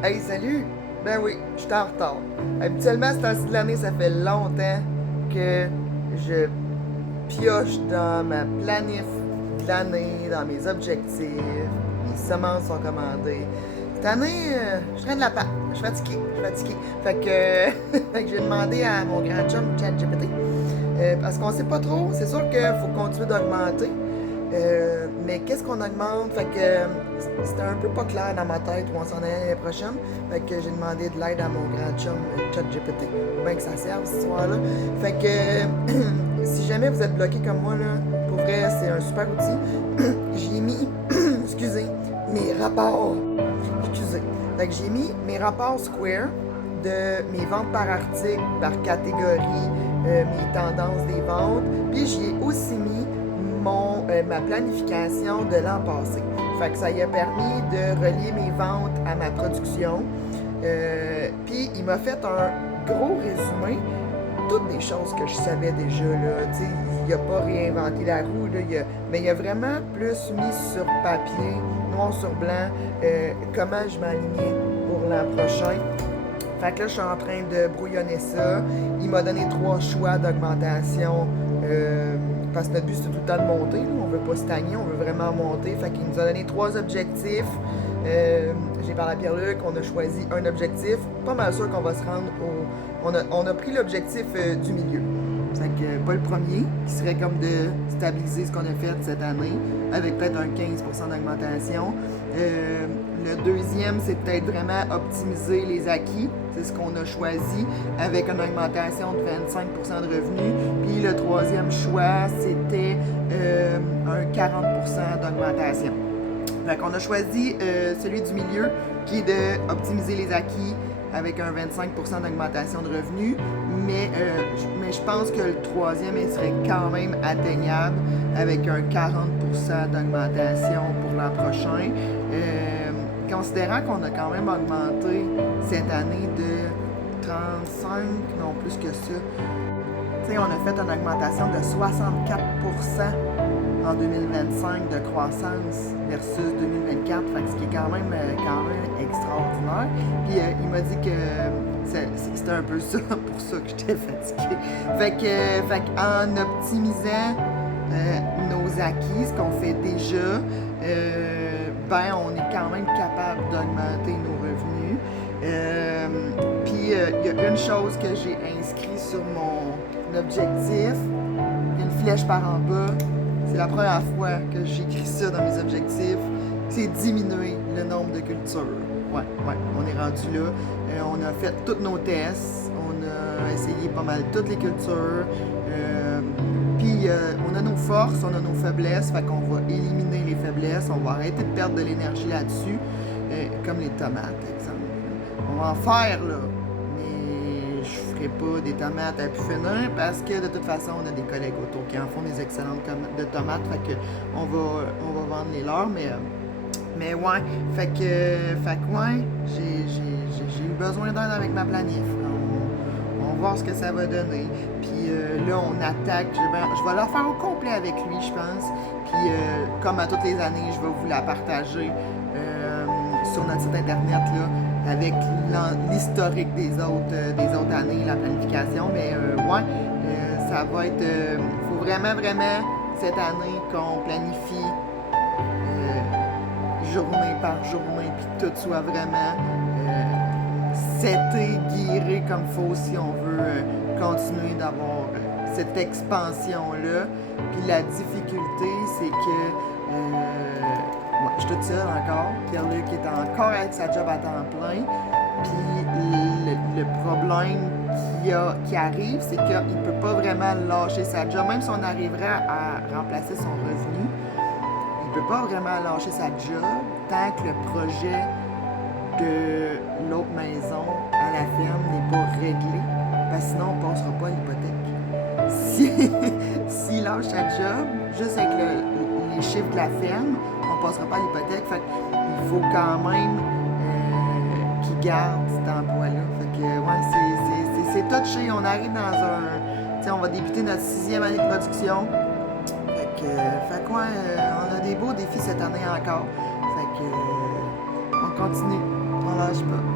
Hey, salut! Ben oui, je suis en retard. Habituellement, ce temps-ci de l'année, ça fait longtemps que je pioche dans ma planif de l'année, dans mes objectifs. Mes semences sont commandées. Cette année, je traîne la patte. Je suis fatigué, je suis fatigué. Fait que, fait que j'ai demandé à mon grand chum, ChatGPT, parce qu'on sait pas trop. C'est sûr qu'il faut continuer d'augmenter. Mais qu'est-ce qu'on augmente? Fait que c'était un peu pas clair dans ma tête où on s'en allait l'année prochaine. Fait que j'ai demandé de l'aide à mon grand chum ChatGPT. Bien que ça serve cette histoire-là. Fait que si jamais vous êtes bloqué comme moi, là, pour vrai, c'est un super outil. J'ai mis, excusez, mes rapports. Excusez. Fait que j'ai mis mes rapports Square de mes ventes par article, par catégorie, mes tendances des ventes. Puis j'y ai aussi mis ma planification de l'an passé. Fait que ça y a permis de relier mes ventes à ma production. Puis il m'a fait un gros résumé, toutes des choses que je savais déjà. Il n'a pas réinventé la roue, là, mais il a vraiment plus mis sur papier, noir sur blanc, comment je m'alignais pour l'an prochain. Fait que là, je suis en train de brouillonner ça. Il m'a donné 3 choix d'augmentation. Parce que notre but, c'est tout le temps de monter. Là. On veut pas stagner, on veut vraiment monter. Fait qu'il nous a donné 3 objectifs. J'ai parlé à Pierre-Luc, on a choisi un objectif. Pas mal sûr qu'on va se rendre au... On a pris l'objectif du milieu. Fait que pas le premier, qui serait comme de stabiliser ce qu'on a fait cette année, avec peut-être un 15% d'augmentation. Le deuxième, c'est peut-être vraiment optimiser les acquis. C'est ce qu'on a choisi, avec une augmentation de 25% de revenus. Puis le troisième choix, c'était un 40% d'augmentation. Fait qu'on a choisi celui du milieu, qui est d'optimiser les acquis avec un 25% d'augmentation de revenus, mais je pense que le troisième, il serait quand même atteignable avec un 40% d'augmentation pour l'an prochain. Considérant qu'on a quand même augmenté cette année de 35, non plus que ça, on a fait une augmentation de 64% en 2025 de croissance versus 2024, fait que ce qui est quand même extraordinaire. Puis il m'a dit que c'était un peu ça, pour ça que j'étais fatiguée. Fait en optimisant nos acquis, ce qu'on fait déjà, on est quand même capable d'augmenter nos revenus. Puis il y a une chose que j'ai inscrit sur mon objectif, une flèche par en bas. C'est la première fois que j'écris ça dans mes objectifs. C'est diminuer le nombre de cultures. Ouais, on est rendu là. On a fait tous nos tests. On a essayé pas mal toutes les cultures. Puis on a nos forces, on a nos faiblesses. Fait qu'on va éliminer les faiblesses. On va arrêter de perdre de l'énergie là-dessus. Comme les tomates, exemple. On va en faire, là. Je ferai pas des tomates à pu finir parce que de toute façon, on a des collègues autour qui en font des excellentes de tomates. Fait que on va vendre les leurs, mais ouais. Fait que ouais, j'ai eu besoin d'aide avec ma planif. On va voir ce que ça va donner. Puis là, on attaque. Je vais la faire au complet avec lui, je pense. Puis comme à toutes les années, je vais vous la partager sur notre site internet, là, avec l'historique des autres années, la planification. Mais ça va être... faut vraiment, cette année, qu'on planifie journée par journée, puis tout soit vraiment seté, guiré comme il faut si on veut continuer d'avoir cette expansion-là. Puis la difficulté, c'est que... je suis toute seule encore. Pierre-Luc est encore avec sa job à temps plein. Puis le problème qui arrive, c'est qu'il ne peut pas vraiment lâcher sa job. Même si on arriverait à remplacer son revenu, il ne peut pas vraiment lâcher sa job tant que le projet de l'autre maison à la ferme n'est pas réglé. Parce que sinon, on ne passera pas à l'hypothèque. S'il lâche sa job, juste avec les chiffres de la ferme, on passera pas à l'hypothèque. Fait qu'il faut quand même qu'il garde cet emploi-là. Fait que, ouais, c'est touché. On arrive dans un... on va débuter notre 6e année de production. Fait que on a des beaux défis cette année encore. Fait que, on continue. On lâche pas.